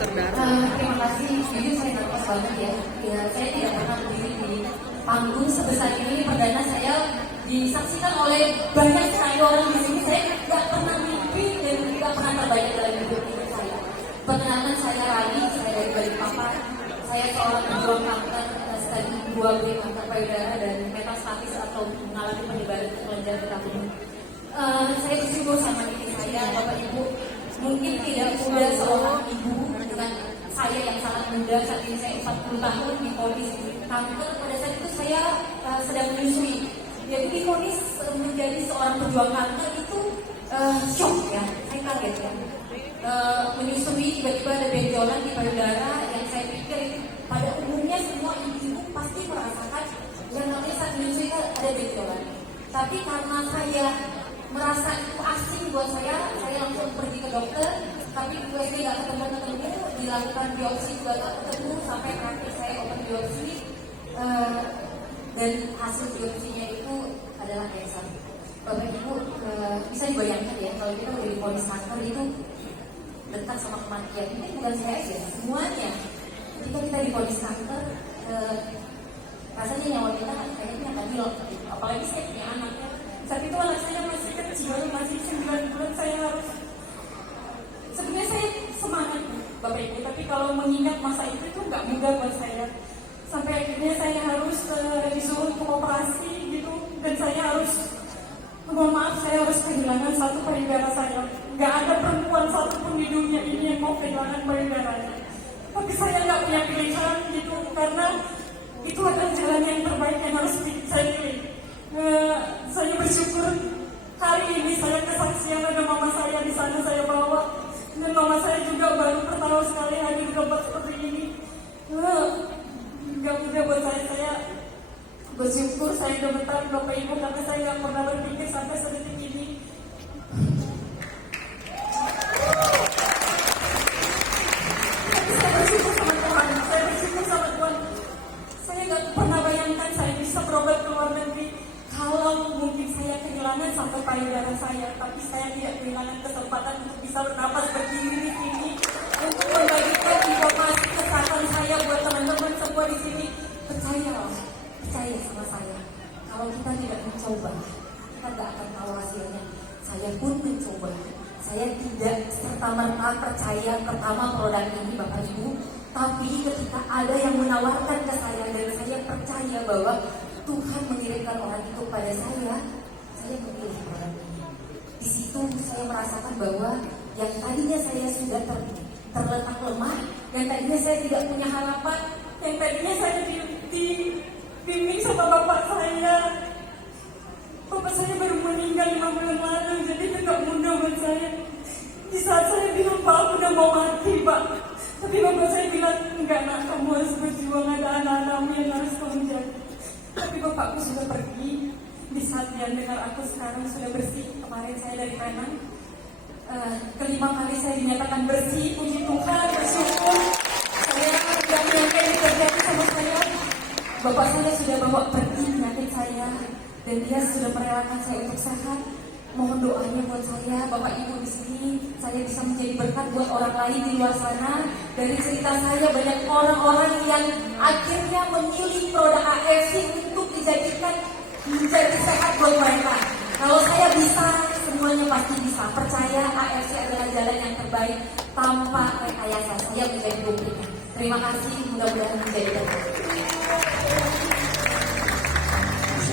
Terima kasih, jujur saya nervous banget ya. Saya tidak pernah berdiri di panggung sebesar ini. Perdana saya disaksikan oleh banyak sekali orang di sini. Saya tidak pernah mimpi dan tidak pernah terbayang dalam hidup saya. Perkenalkan, saya Rani, saya dari Balikpapan. Saya seorang pejuang kanker, stadium 2B kanker payudara dan metastasis atau mengalami penyebaran ke kelenjar getah bening. Saya bersyukur sama diri saya, Bapak Ibu. Mungkin tidak muda seorang ibu dengan saya yang sangat muda, saat ini saya 40 tahun divonis kanker. Pada saat itu saya sedang menyusui. Jadi divonis menjadi seorang pejuang kanker itu shock ya, saya kaget ya. Menyusui tiba-tiba ada benjolan di payudara yang saya pikir itu pada umumnya semua ibu-ibu pasti merasakan yang namanya saat menyusui ada benjolan. Tapi karena saya merasa itu asing buat saya langsung pergi ke dokter. Tapi USG gak ketemu, dilakukan biopsi juga gak ketemu, sampai terakhir saya open biopsi dan hasil biopsinya itu adalah kanker. Bapak Ibu bisa dibayangkan ya, kalau kita udah divonis kanker itu dekat sama kematian. Ini bukan saya aja, semuanya. Ketika kita divonis kanker, rasanya nyawa kita kayaknya akan hilang. Apalagi saya punya anak. Saat itu anak saya masih kecil, masih 9 bulan. Saya harus, sebenarnya saya semangat Bapak Ibu, tapi kalau mengingat masa itu nggak mudah buat saya. Sampai akhirnya saya harus disuruh untuk operasi gitu, dan saya harus, mohon maaf, saya harus kehilangan satu payudara saya. Nggak ada perempuan satupun di dunia ini yang mau kehilangan payudaranya. Tapi saya nggak punya pilihan gitu, karena itu adalah jalan yang terbaik yang harus saya pilih. Saya bersyukur hari ini saya kesaksian ada mama saya di sana saya bawa, dan mama saya juga baru pertama sekali hadir di tempat seperti ini. Gak mudah buat saya bersyukur saya udah bertahan Bapak Ibu, karena saya gak pernah berpikir sampai sedetik ini. Saya bersyukur sama Tuhan, saya gak pernah bayangkan saya bisa berobat ke luar negeri. Kalau mungkin saya kehilangan sampai payudara saya, tapi saya tidak kehilangan kesempatan untuk bisa bernapas berdiri di sini, untuk membagikan informasi kesehatan saya buat teman-teman semua di sini. Percaya sama saya. Kalau kita tidak mencoba, kita tidak akan tahu hasilnya. Saya pun mencoba. Saya tidak serta-merta percaya pertama produk ini Bapak Ibu, tapi ketika ada yang menawarkan ke saya dan saya percaya bahwa Tuhan mengirimkan orang itu pada saya memilih produk ini. Di situ saya merasakan bahwa yang tadinya saya sudah terletak lemah, yang tadinya saya tidak punya harapan, yang tadinya saya dibimbing sama bapak saya. Bapak saya baru meninggal 5 bulan lalu, jadi itu gak mudah buat saya. Di saat saya bilang, Pak, aku udah mau mati, Pak. Tapi bapak saya bilang, enggak nak, kamu harus berjuang, ada anak-anakmu yang harus kamu jaga. Tapi bapakku sudah pergi. Di saat dia dengar aku sekarang sudah bersih, kemarin saya dari Penang, kelima kali saya dinyatakan bersih, puji Tuhan, bersyukur. Saya tidak menyangka ini terjadi sama saya. Bapak saya sudah bawa pergi penyakit saya, dan dia sudah merelakan saya untuk sehat. Mohon doanya buat saya, Bapak Ibu di sini, saya bisa menjadi berkat buat orang lain di luar sana. Dari cerita saya banyak orang-orang yang akhirnya memilih produk AFC untuk dijadikan menjadi sehat buat mereka. Kalau saya bisa, semuanya pasti bisa. Percaya AFC adalah jalan yang terbaik tanpa rekayasa. Saya menjadi buktinya. Terima kasih, mudah-mudahan menjadi berkat.